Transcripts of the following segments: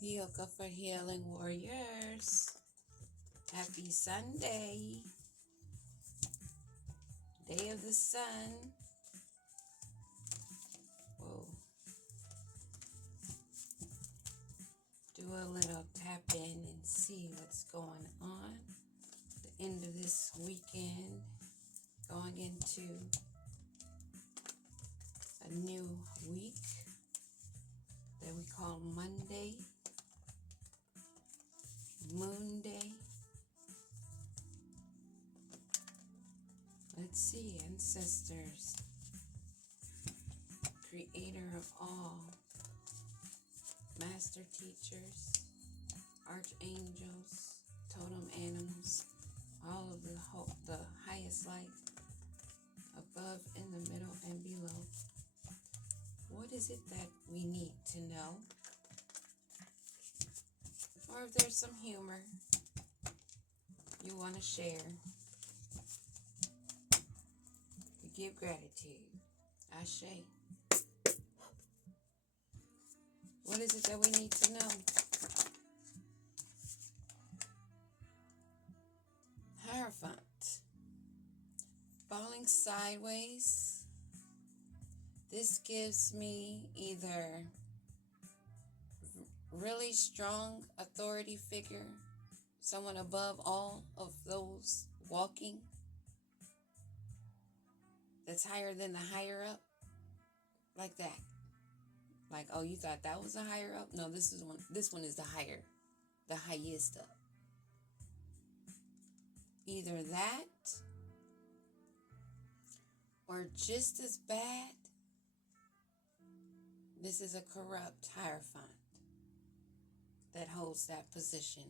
Yoga for Healing Warriors. Happy Sunday, day of the sun. Whoa. Do a little tap in and see what's going on. The end of this weekend, going into a new week that we call Monday, Moon Day. Let's see, ancestors, creator of all, master teachers, archangels, totem animals, all of the highest light, above, in the middle, and below. What is it that we need to know? Or if there's some humor you want to share, we give gratitude. Ashe. What is it that we need to know? Hierophant. Falling sideways. This gives me either really strong authority figure, someone above all of those walking, that's higher than the higher up, like that. Like, oh, you thought that was a higher up? No, this one is the highest up. Either that, or just as bad, this is a corrupt hierophant that holds that position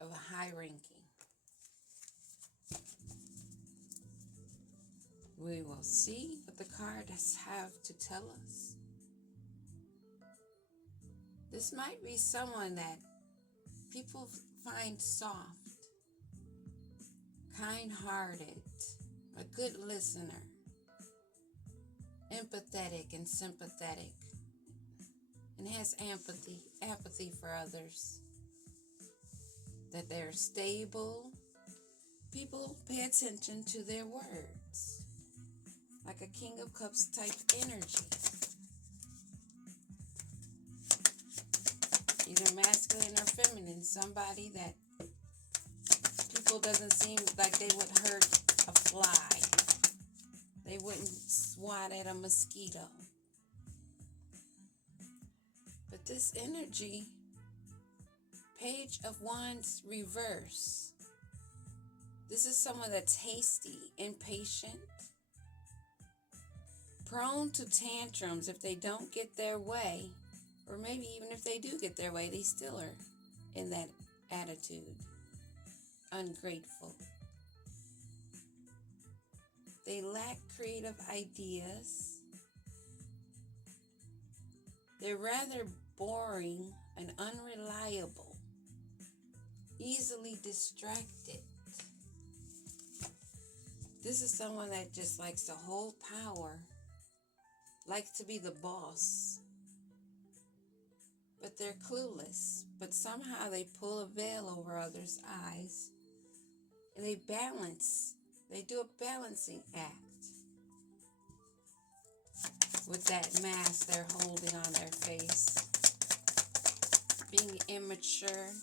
of a high ranking. We will see what the cards have to tell us. This might be someone that people find soft, kind-hearted, a good listener, empathetic and sympathetic, and has apathy for others, that they're stable. People pay attention to their words, like a King of Cups type energy. Either masculine or feminine, somebody that people doesn't seem like they would hurt a fly. They wouldn't swat at a mosquito. But this energy, Page of Wands reverse. This is someone that's hasty, impatient, prone to tantrums if they don't get their way, or maybe even if they do get their way, they still are in that attitude, ungrateful. They lack creative ideas. They're rather boring and unreliable, easily distracted. This is someone that just likes to hold power, likes to be the boss, but they're clueless. But somehow they pull a veil over others' eyes, and they balance. They do a balancing act with that mask they're holding on their face. Being immature,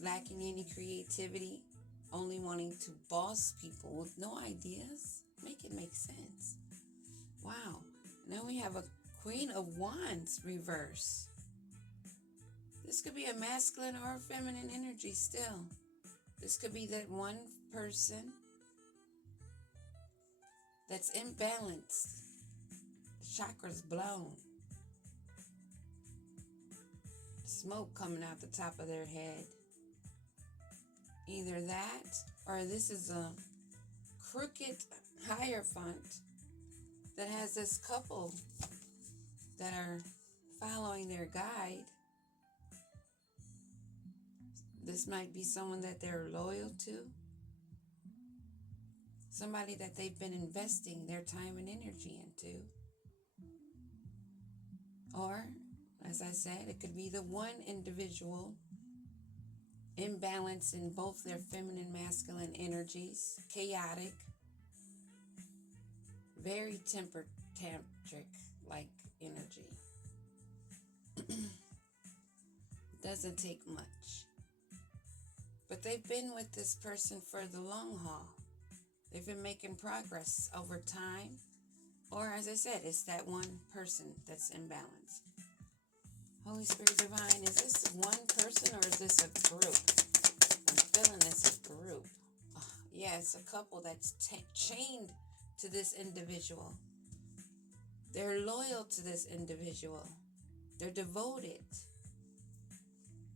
lacking any creativity, only wanting to boss people with no ideas, make it make sense. Wow. Now we have a Queen of Wands reverse. This could be a masculine or a feminine energy still. This could be that one person that's imbalanced. The chakras blown. Smoke coming out the top of their head. Either that, or this is a crooked hierophant that has this couple that are following their guide. This might be someone that they're loyal to. Somebody that they've been investing their time and energy into. Or As I said, it could be the one individual imbalance in both their feminine, masculine energies, chaotic, very tempered, tantric like energy. Doesn't take much. But they've been with this person for the long haul. They've been making progress over time. Or as I said, it's that one person that's imbalanced. Holy Spirit Divine, is this one person or is this a group? I'm feeling it's a group. Yeah, it's a couple that's chained to this individual. They're loyal to this individual. They're devoted.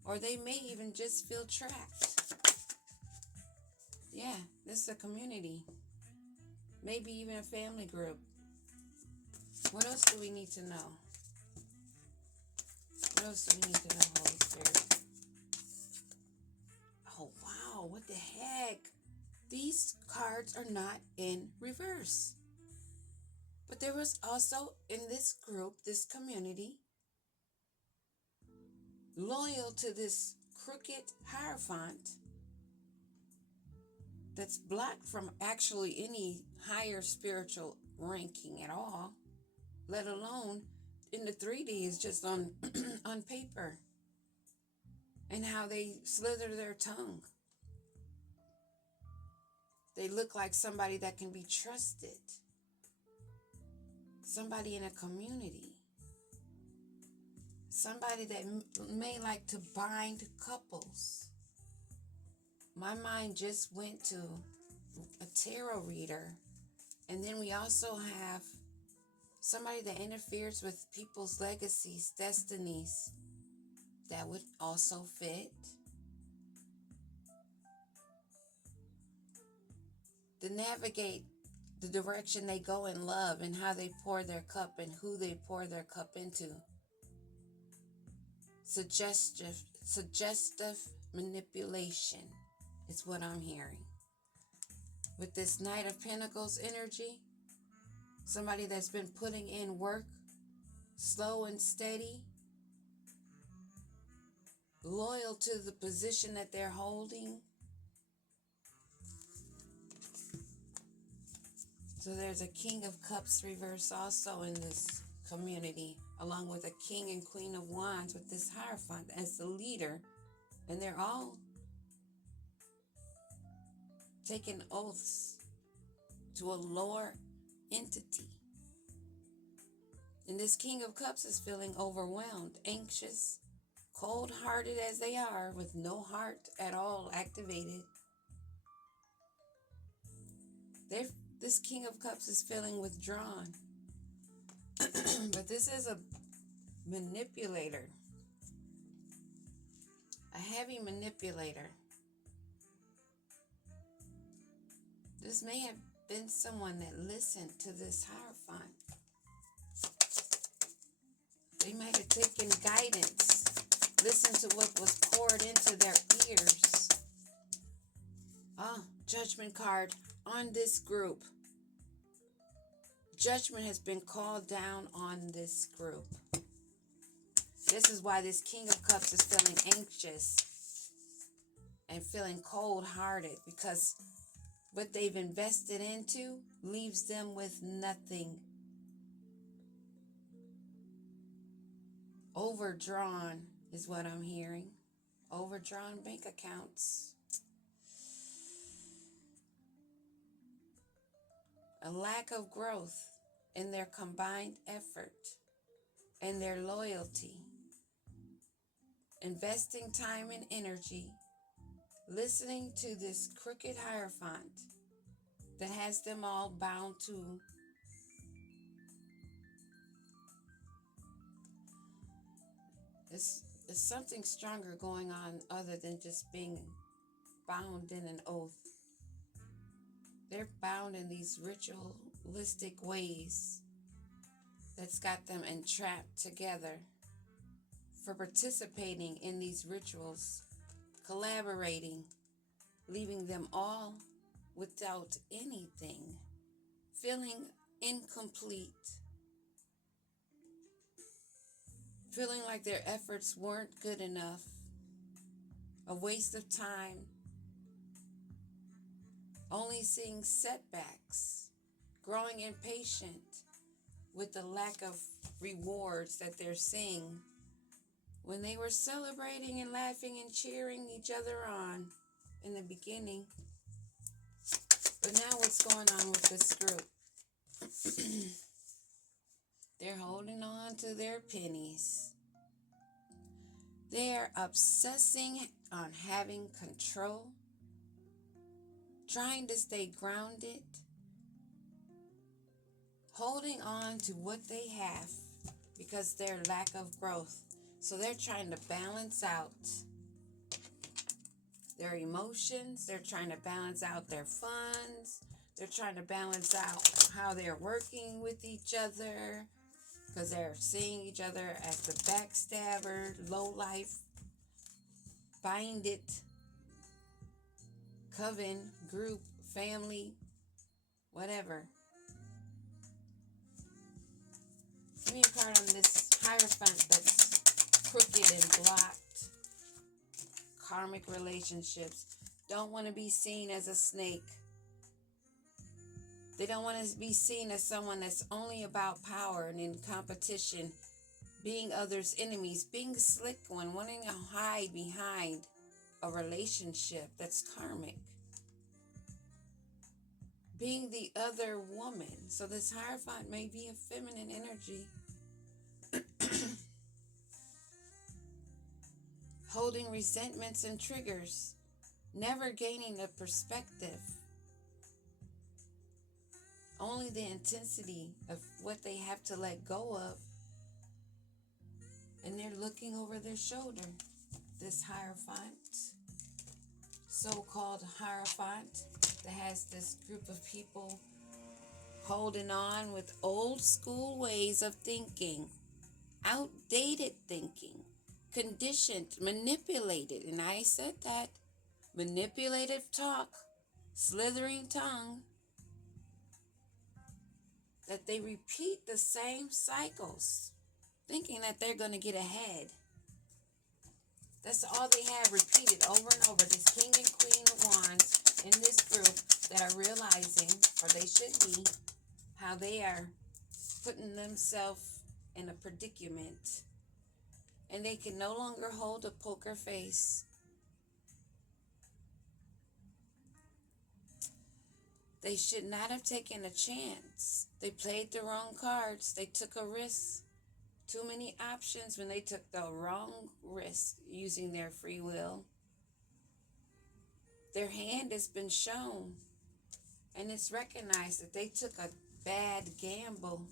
Or they may even just feel trapped. Yeah, this is a community. Maybe even a family group. What else do we need to know? What else do we need to know, Holy Spirit? Oh, wow, what the heck? These cards are not in reverse. But there was also in this group, this community, loyal to this crooked Hierophant that's blocked from actually any higher spiritual ranking at all, let alone in the 3D is just on on paper, and how they slither their tongue. They look like somebody that can be trusted, somebody in a community, somebody that may like to bind couples. My mind just went to a tarot reader, and then we also have somebody that interferes with people's legacies, destinies. That would also fit. To navigate the direction they go in love and how they pour their cup and who they pour their cup into. Suggestive manipulation is what I'm hearing. With this Knight of Pentacles energy, somebody that's been putting in work, slow and steady, loyal to the position that they're holding. So there's a King of Cups reverse also in this community, along with a King and Queen of Wands with this Hierophant as the leader. And they're all taking oaths to a lower entity. And this King of Cups is feeling overwhelmed, anxious, cold-hearted as they are, with no heart at all activated. This King of Cups is feeling withdrawn. But this is a manipulator, a heavy manipulator. This may have been someone that listened to this Hierophant. They might have taken guidance, listened to what was poured into their ears. Judgment card on this group. Judgment has been called down on this group. This is why this King of Cups is feeling anxious and feeling cold-hearted, because what they've invested into leaves them with nothing. Overdrawn is what I'm hearing. Overdrawn bank accounts. A lack of growth in their combined effort and their loyalty. Investing time and energy, listening to this crooked Hierophant that has them all bound to It's something stronger going on other than just being bound in an oath. They're bound in these ritualistic ways that's got them entrapped together for participating in these rituals, collaborating, leaving them all without anything, feeling incomplete. feeling like their efforts weren't good enough, a waste of time, only seeing setbacks, growing impatient with the lack of rewards that they're seeing when they were celebrating and laughing and cheering each other on in the beginning. But now what's going on with this group? They're holding on to their pennies. They're obsessing on having control, trying to stay grounded, holding on to what they have because their lack of growth. So they're trying to balance out their emotions. They're trying to balance out their funds. They're trying to balance out how they're working with each other because they're seeing each other as the backstabber, low-life, bind it, coven, group, family, whatever. Give me a card on this Hierophant that's crooked and blocked. Karmic relationships. Don't want to be seen as a snake. They don't want to be seen as someone that's only about power and in competition, being others' enemies, being a slick one, wanting to hide behind a relationship that's karmic. Being the other woman. So this Hierophant may be a feminine energy. Holding resentments and triggers. Never gaining a perspective. Only the intensity of what they have to let go of. And they're looking over their shoulder. This Hierophant, so-called Hierophant, that has this group of people holding on with old school ways of thinking, outdated thinking, conditioned, manipulated, and I said that, manipulative talk, slithering tongue, that they repeat the same cycles, thinking that they're going to get ahead. That's all they have repeated over and over. This King and Queen of Wands in this group that are realizing, or they should be, how they are putting themselves in a predicament. And they can no longer hold a poker face. They should not have taken a chance. They played the wrong cards. They took a risk. Too many options when they took the wrong risk using their free will. Their hand has been shown, and it's recognized that they took a bad gamble,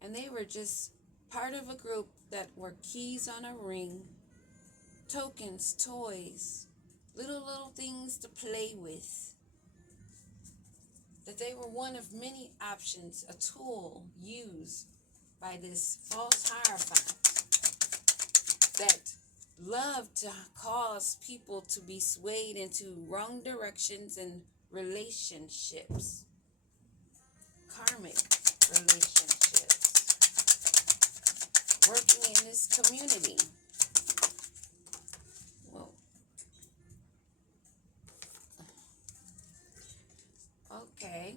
and they were just part of a group that were keys on a ring, tokens, toys, little things to play with. That they were one of many options, a tool used by this false Hierophant that loved to cause people to be swayed into wrong directions in relationships, karmic relationships, working in this community. Whoa. Okay.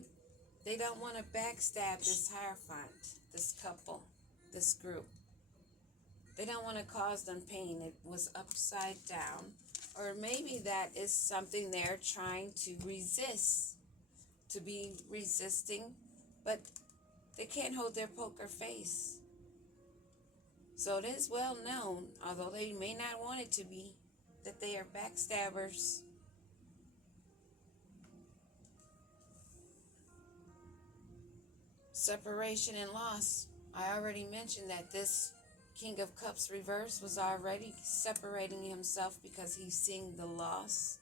They don't want to backstab this Hierophant, this couple, this group. They don't want to cause them pain. It was upside down. Or maybe that is something they're trying to resist, to be resisting, but they can't hold their poker face. So it is well known, although they may not want it to be, that they are backstabbers. Separation and loss. I already mentioned that this King of Cups reverse was already separating himself because he's seeing the loss,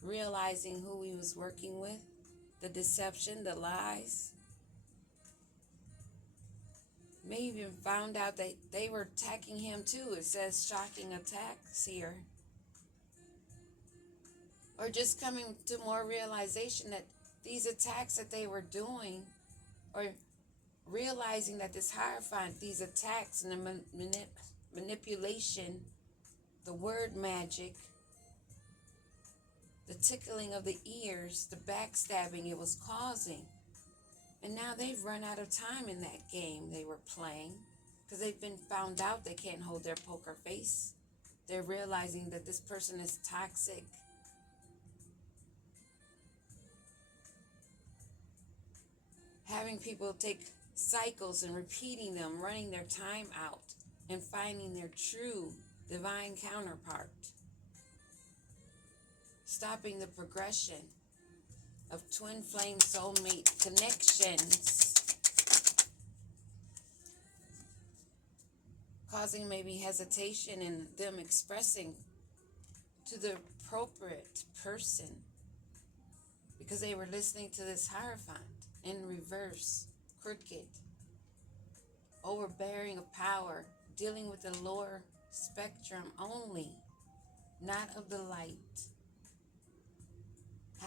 realizing who he was working with, the deception, the lies. May even found out that they were attacking him too. It says shocking attacks here. Or just coming to more realization that these attacks that they were doing, or realizing that this Hierophant, these attacks and the manipulation, the word magic, the tickling of the ears, the backstabbing it was causing. And now they've run out of time in that game they were playing because they've been found out they can't hold their poker face. They're realizing that this person is toxic. Having people take cycles and repeating them, running their time out, and finding their true divine counterpart. Stopping the progression of twin flame soulmate connections. Causing maybe hesitation in them expressing to the appropriate person because they were listening to this Hierophant in reverse, crooked, overbearing of power, dealing with the lower spectrum only, not of the light.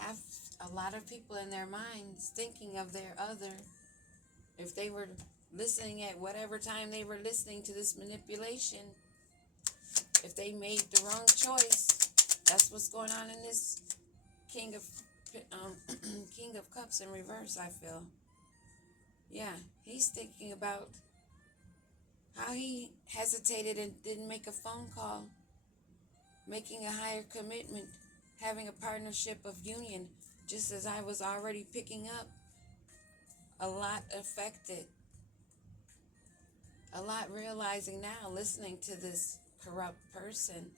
Have a lot of people in their minds thinking of their other, if they were listening at whatever time they were listening to this manipulation, if they made the wrong choice, that's what's going on in this King of Cups in reverse, I feel. Yeah, he's thinking about how he hesitated and didn't make a phone call, making a higher commitment, having a partnership of union, just as I was already picking up. A lot affected. A lot realizing now, listening to this corrupt person,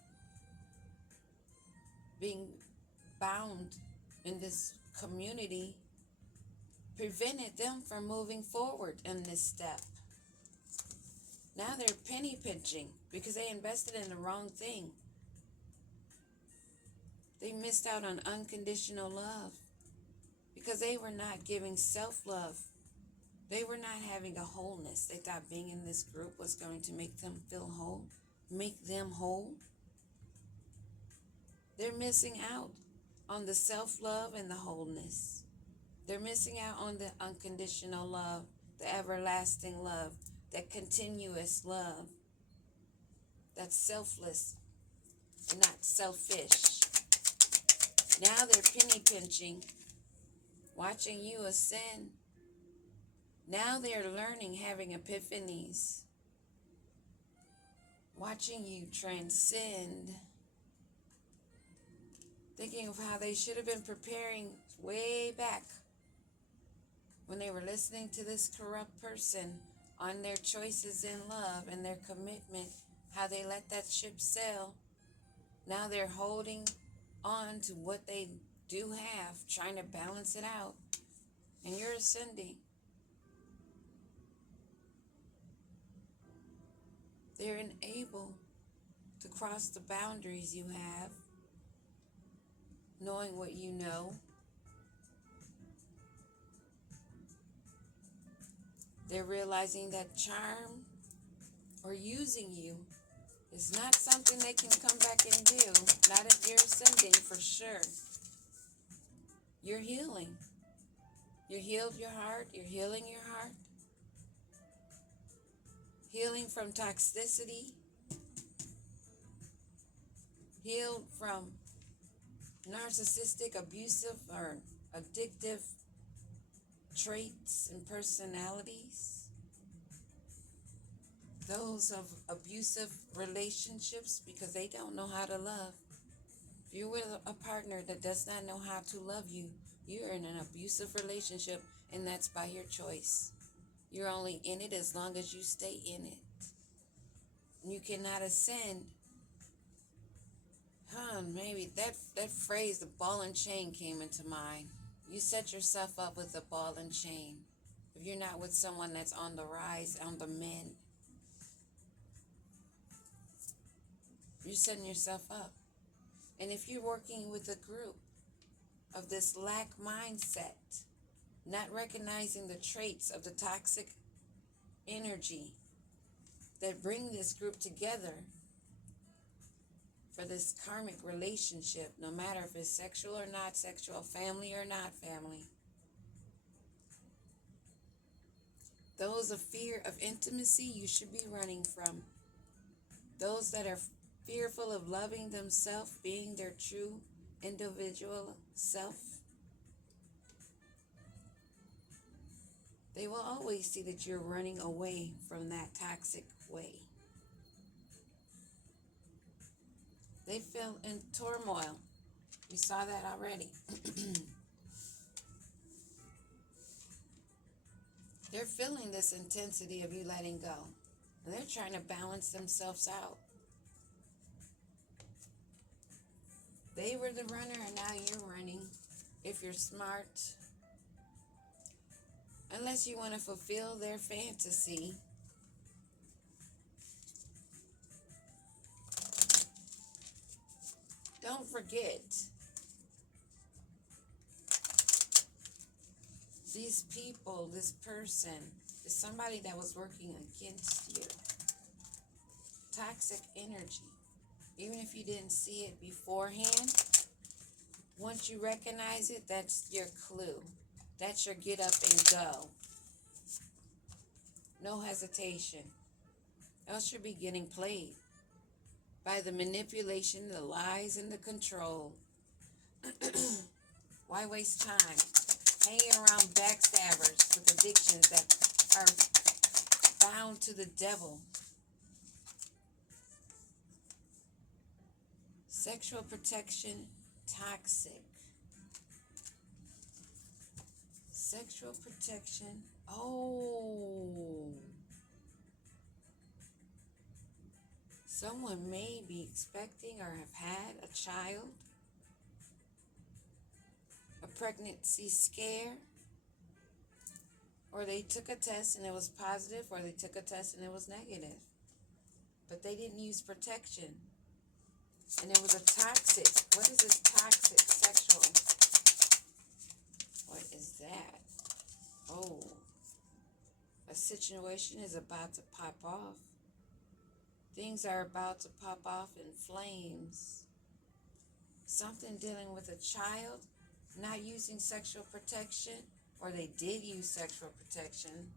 being bound in this community, prevented them from moving forward in this step. Now they're penny pinching because they invested in the wrong thing. They missed out on unconditional love because they were not giving self-love. They were not having a wholeness. They thought being in this group was going to make them feel whole, make them whole. They're missing out on the self-love and the wholeness. They're missing out on the unconditional love, the everlasting love, that continuous love, that's selfless and not selfish. Now they're penny pinching, watching you ascend. Now they're learning, having epiphanies, watching you transcend, thinking of how they should have been preparing way back when they were listening to this corrupt person on their choices in love and their commitment, how they let that ship sail. Now they're holding on to what they do have, trying to balance it out, and you're ascending. They're unable to cross the boundaries you have, knowing what you know. They're realizing that charm or using you is not something they can come back and do. Not if you're ascending, for sure. You're healing. You healed your heart. You're healing your heart. Healing from toxicity. Healed from narcissistic, abusive, or addictive traits and personalities. Those of abusive relationships, because they don't know how to love. If you're with a partner that does not know how to love you, you're in an abusive relationship, and that's by your choice. You're only in it as long as you stay in it. You cannot ascend. Maybe that phrase, the ball and chain, came into mind. You set yourself up with a ball and chain. If you're not with someone that's on the rise, on the mend, you're setting yourself up. And if you're working with a group of this lack mindset, not recognizing the traits of the toxic energy that bring this group together for this karmic relationship, no matter if it's sexual or not sexual, family or not family. Those of fear of intimacy you should be running from. Those that are fearful of loving themselves, being their true individual self, they will always see that you're running away from that toxic way. They feel in turmoil. We saw that already. They're feeling this intensity of you letting go. And they're trying to balance themselves out. They were the runner and now you're running. If you're smart. Unless you want to fulfill their fantasy. Don't forget. These people, this person, is somebody that was working against you. Toxic energy. Even if you didn't see it beforehand, once you recognize it, that's your clue. That's your get up and go. No hesitation. Else you'll be getting played by the manipulation, the lies, and the control. Why waste time hanging around backstabbers with addictions that are bound to the devil? Sexual protection, toxic. Sexual protection. Oh. Someone may be expecting or have had a child. A pregnancy scare. Or they took a test and it was positive, or they took a test and it was negative. But they didn't use protection. And it was a toxic. What is this toxic sexual? What is that? Oh. A situation is about to pop off. Things are about to pop off in flames. Something dealing with a child not using sexual protection, or they did use sexual protection,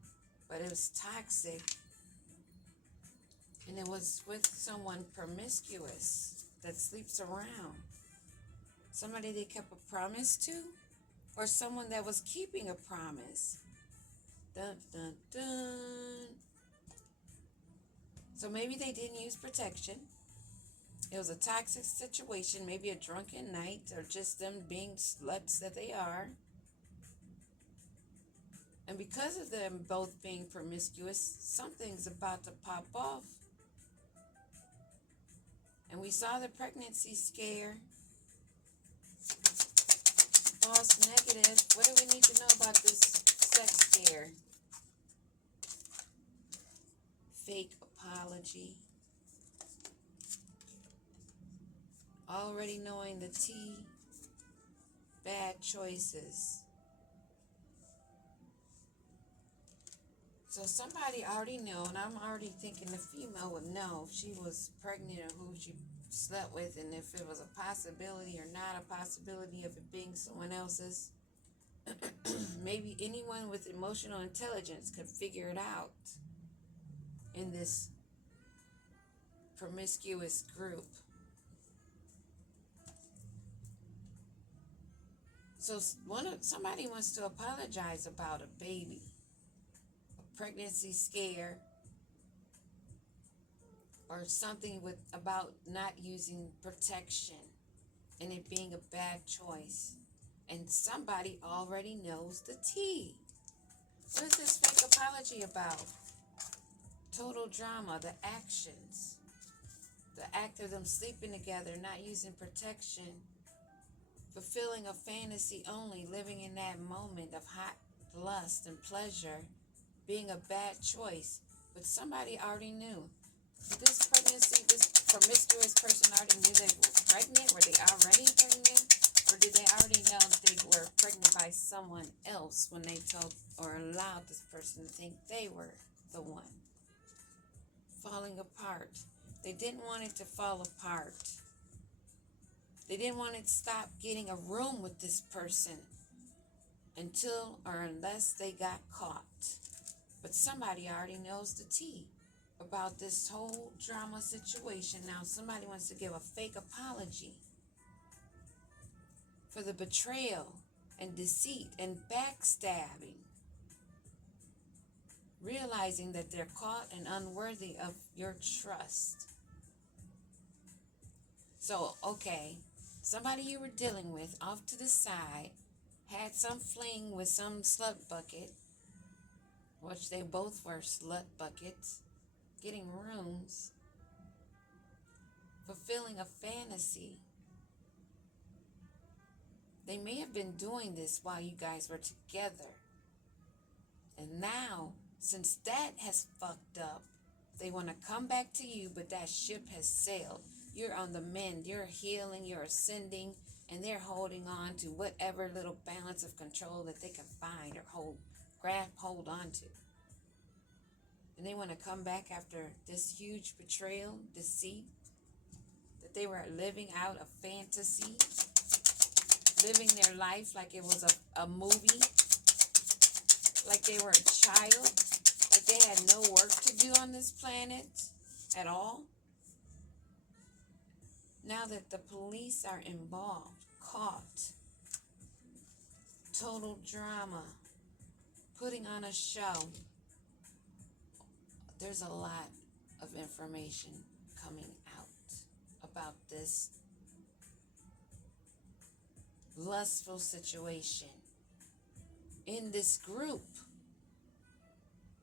but it was toxic. And it was with someone promiscuous that sleeps around. Somebody they kept a promise to, or someone that was keeping a promise. Dun, dun, dun. So maybe they didn't use protection. It was a toxic situation, maybe a drunken night, or just them being sluts that they are. And because of them both being promiscuous, something's about to pop off. And we saw the pregnancy scare. False negative. What do we need to know about this sex scare? Fake apology. Already knowing the tea. Bad choices. So somebody already know, and I'm already thinking the female would know if she was pregnant or who she slept with, and if it was a possibility or not a possibility of it being someone else's. Maybe anyone with emotional intelligence could figure it out in this promiscuous group. So somebody wants to apologize about a baby, a pregnancy scare, or something about not using protection and it being a bad choice. And somebody already knows the tea. What is this fake apology about? Total drama, the actions. The act of them sleeping together, not using protection, fulfilling a fantasy only, living in that moment of hot lust and pleasure, being a bad choice. But somebody already knew. This pregnancy, this promiscuous person already knew they were pregnant. Were they already pregnant? Or did they already know that they were pregnant by someone else when they told or allowed this person to think they were the one? Falling apart. They didn't want it to fall apart. They didn't want to stop getting a room with this person until or unless they got caught. But somebody already knows the tea. A about this whole drama situation. Now somebody wants to give a fake apology for the betrayal and deceit and backstabbing, realizing that they're caught and unworthy of your trust. So, okay, somebody you were dealing with off to the side had some fling with some slut bucket, which they both were slut buckets, getting rooms, fulfilling a fantasy. They may have been doing this while you guys were together. And now, since that has fucked up, they want to come back to you, but that ship has sailed. You're on the mend, you're healing, you're ascending, and they're holding on to whatever little balance of control that they can find or hold on to. And they want to come back after this huge betrayal, deceit, that they were living out a fantasy, living their life like it was a movie, like they were a child, like they had no work to do on this planet at all. Now that the police are involved, caught, total drama, putting on a show, there's a lot of information coming out about this lustful situation in this group.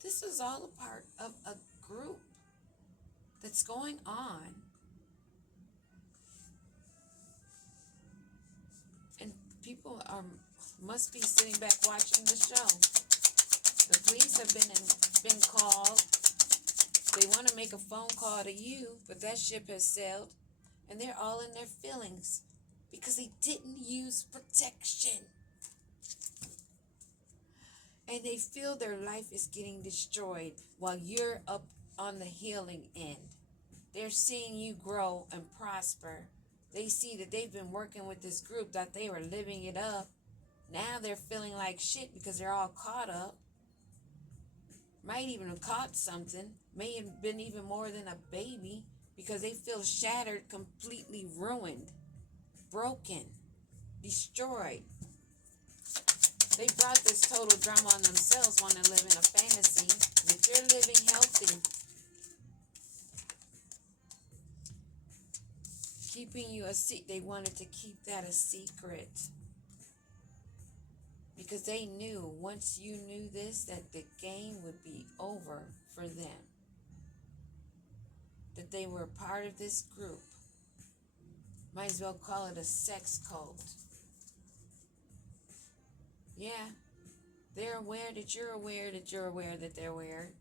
This is all a part of a group that's going on. And people must be sitting back watching the show. The police have been called. They want to make a phone call to you, but that ship has sailed, and they're all in their feelings because they didn't use protection. And they feel their life is getting destroyed while you're up on the healing end. They're seeing you grow and prosper. They see that they've been working with this group, that they were living it up. Now they're feeling like shit because they're all caught up. Might even have caught something. May have been even more than a baby because they feel shattered, completely ruined, broken, destroyed. They brought this total drama on themselves, want to live in a fantasy, but you're living healthy. Keeping you they wanted to keep that a secret. Because they knew, once you knew this, that the game would be over for them. That they were part of this group. Might as well call it a sex cult. Yeah, they're aware that you're aware that you're aware that they're aware.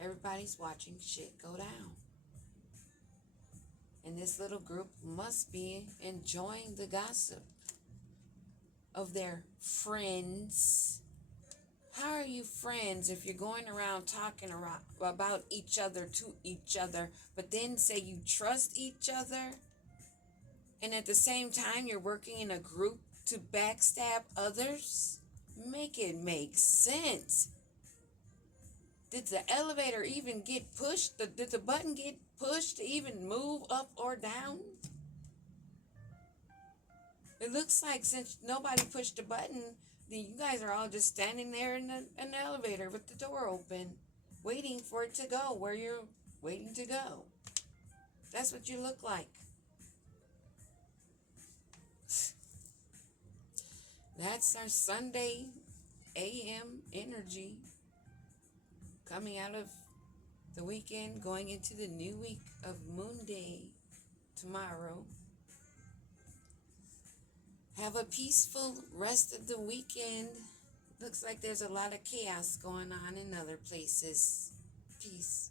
Everybody's watching shit go down. And this little group must be enjoying the gossip of their friends. How are you friends if you're going around talking about each other to each other, but then say you trust each other, and at the same time you're working in a group to backstab others? Make it make sense. Did the elevator even get pushed? Did the button get pushed to even move up or down? It looks like since nobody pushed the button, then you guys are all just standing there in the elevator with the door open, waiting for it to go where you're waiting to go. That's what you look like. That's our Sunday AM energy coming out of the weekend, going into the new week of Moon Day tomorrow. Have a peaceful rest of the weekend. Looks like there's a lot of chaos going on in other places. Peace.